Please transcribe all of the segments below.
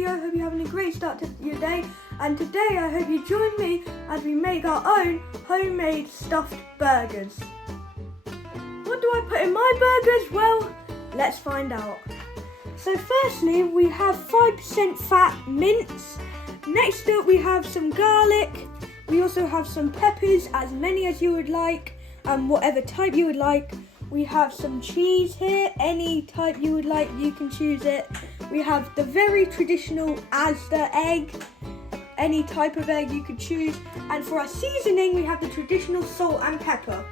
video. Hope you're having a great start to your day. And today I hope you join me as we make our own homemade stuffed burgers. What do I put in my burgers? Well, let's find out. So firstly, we have 5% fat mince. Next up, we have some garlic. We also have some peppers, as many as you would like, and whatever type you would like. We have some cheese here, any type you would like, you can choose it. We have the very traditional Asda egg, any type of egg you could choose. And for our seasoning, we have the traditional salt and pepper.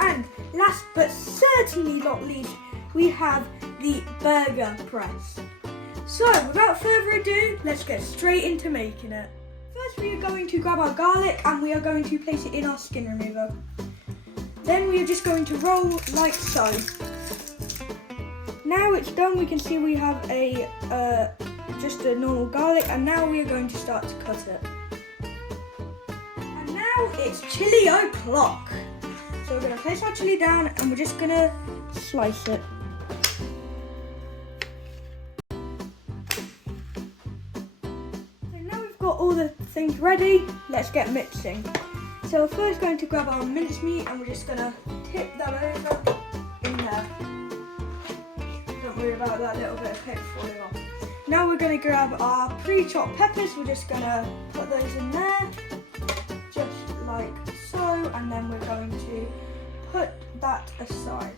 And last but certainly not least, we have the burger press. So without further ado, let's get straight into making it. First, we are going to grab our garlic and we are going to place it in our skin remover. Then we are just going to roll like so. Now it's done, we can see we have just a normal garlic, and now we are going to start to cut it. And now it's chili o'clock. So we're going to place our chili down and we're just going to slice it. So now we've got all the things ready, let's get mixing. So we're first going to grab our mincemeat and we're just going to tip that over in there. Don't worry about that little bit of paper falling off. Now we're going to grab our pre-chopped peppers, we're just going to put those in there, just like so, and then we're going to put that aside.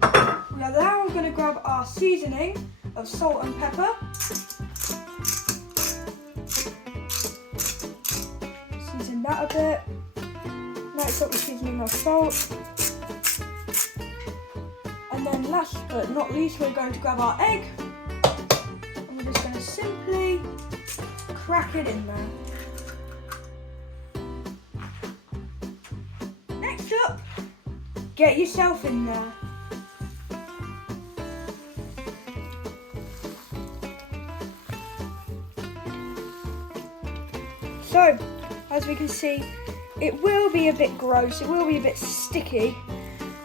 Now we're going to grab our seasoning of salt and pepper. Season that a bit. Next up, we're seasoning our salt. And then last but not least, we're going to grab our egg. And we're just going to simply crack it in there. Next up, get yourself in there. So, as we can see, it will be a bit gross, it will be a bit sticky,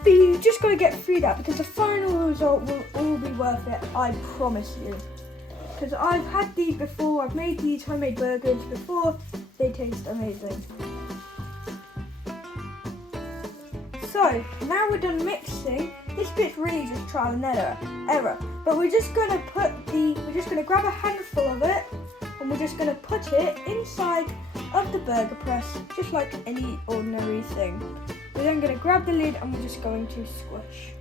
but you just got to get through that because the final result will all be worth it, I promise you. Because I've had these before, I've made these homemade burgers before, they taste amazing. So, now we're done mixing. This bit's really just trial and error. But we're just going to grab a handful of it and we're just going to put it inside of the burger press, just like any ordinary thing. We're then going to grab the lid and we're just going to squish.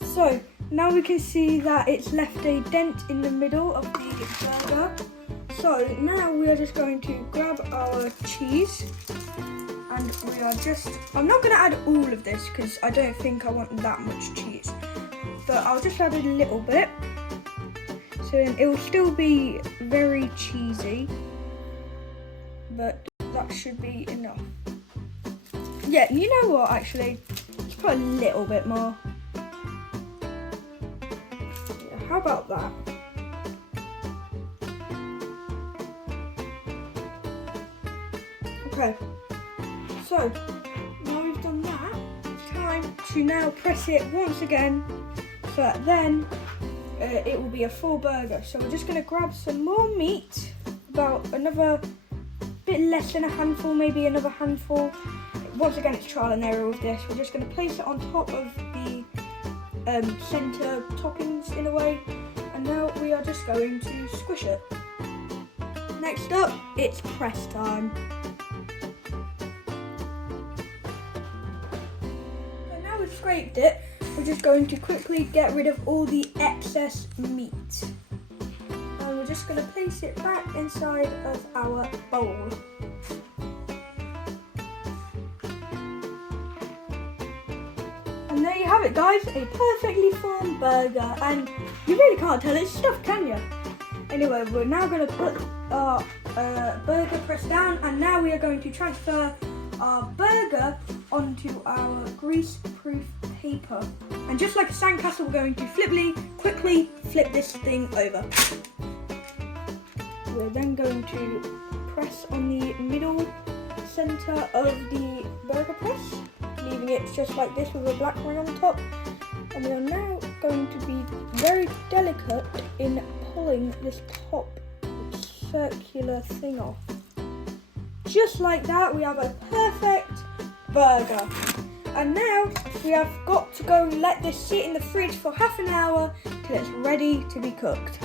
So now we can see that it's left a dent in the middle of the burger. So now we are just going to grab our cheese and we are I'm not going to add all of this because I don't think I want that much cheese, but I'll just add a little bit. So it will still be very cheesy, but that should be enough. Yeah, you know what, actually, let's put a little bit more. Yeah, how about that? Okay, so now we've done that, it's time to now press it once again, so that then it will be a full burger. So we're just going to grab some more meat, about another bit less than a handful, maybe another handful. Once again, it's trial and error with this. We're just going to place it on top of the centre toppings in a way, and now we are just going to squish it. Next up, it's press time. So now we've scraped it, we're just going to quickly get rid of all the excess meat. And we're just going to place it back inside of our bowl. And there you have it, guys, a perfectly formed burger. And you really can't tell it's stuffed, can you? Anyway, we're now going to put our burger press down, and now we are going to transfer our burger onto our grease-proof paper. And just like a sandcastle, we're going to quickly flip this thing over. We're then going to press on the middle centre of the burger press, leaving it just like this with a black ring on top. And we are now going to be very delicate in pulling this top circular thing off. Just like that, we have a perfect burger. And now we have got to go and let this sit in the fridge for half an hour till it's ready to be cooked.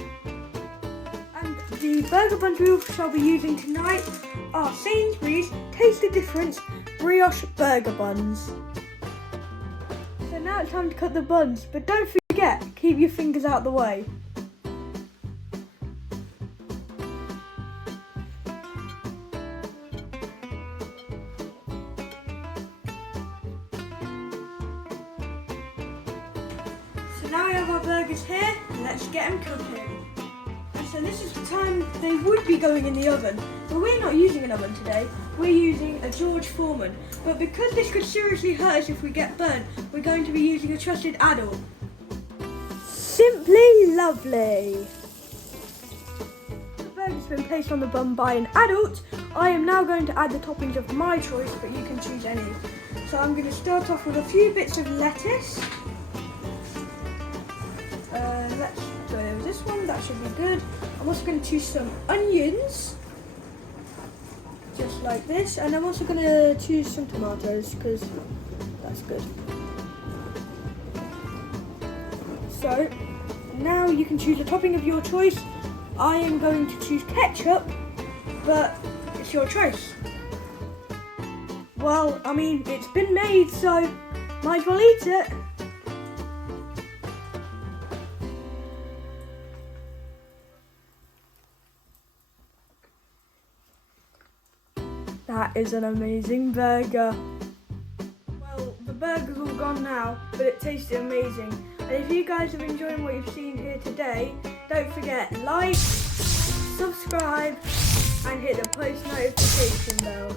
And the burger buns we shall be using tonight are Sainsbury's Taste the Difference brioche burger buns. So now it's time to cut the buns, but don't forget, keep your fingers out the way. So now we have our burgers here, let's get them cooking. And so this is the time they would be going in the oven, but we're not using an oven today, we're using a George Foreman. But because this could seriously hurt us if we get burnt, we're going to be using a trusted adult. Simply lovely. The burger's been placed on the bun by an adult. I am now going to add the toppings of my choice, but you can choose any. So I'm going to start off with a few bits of lettuce. Let's go over this one, that should be good. I'm also going to choose some onions, just like this, and I'm also going to choose some tomatoes because that's good. So now you can choose a topping of your choice. I am going to choose ketchup, but it's your choice. Well, I mean, it's been made, so might as well eat it. That is an amazing burger. Well, the burger's all gone now, but it tasted amazing. And if you guys have enjoyed what you've seen here today, don't forget, like, subscribe, and hit the post notification bell.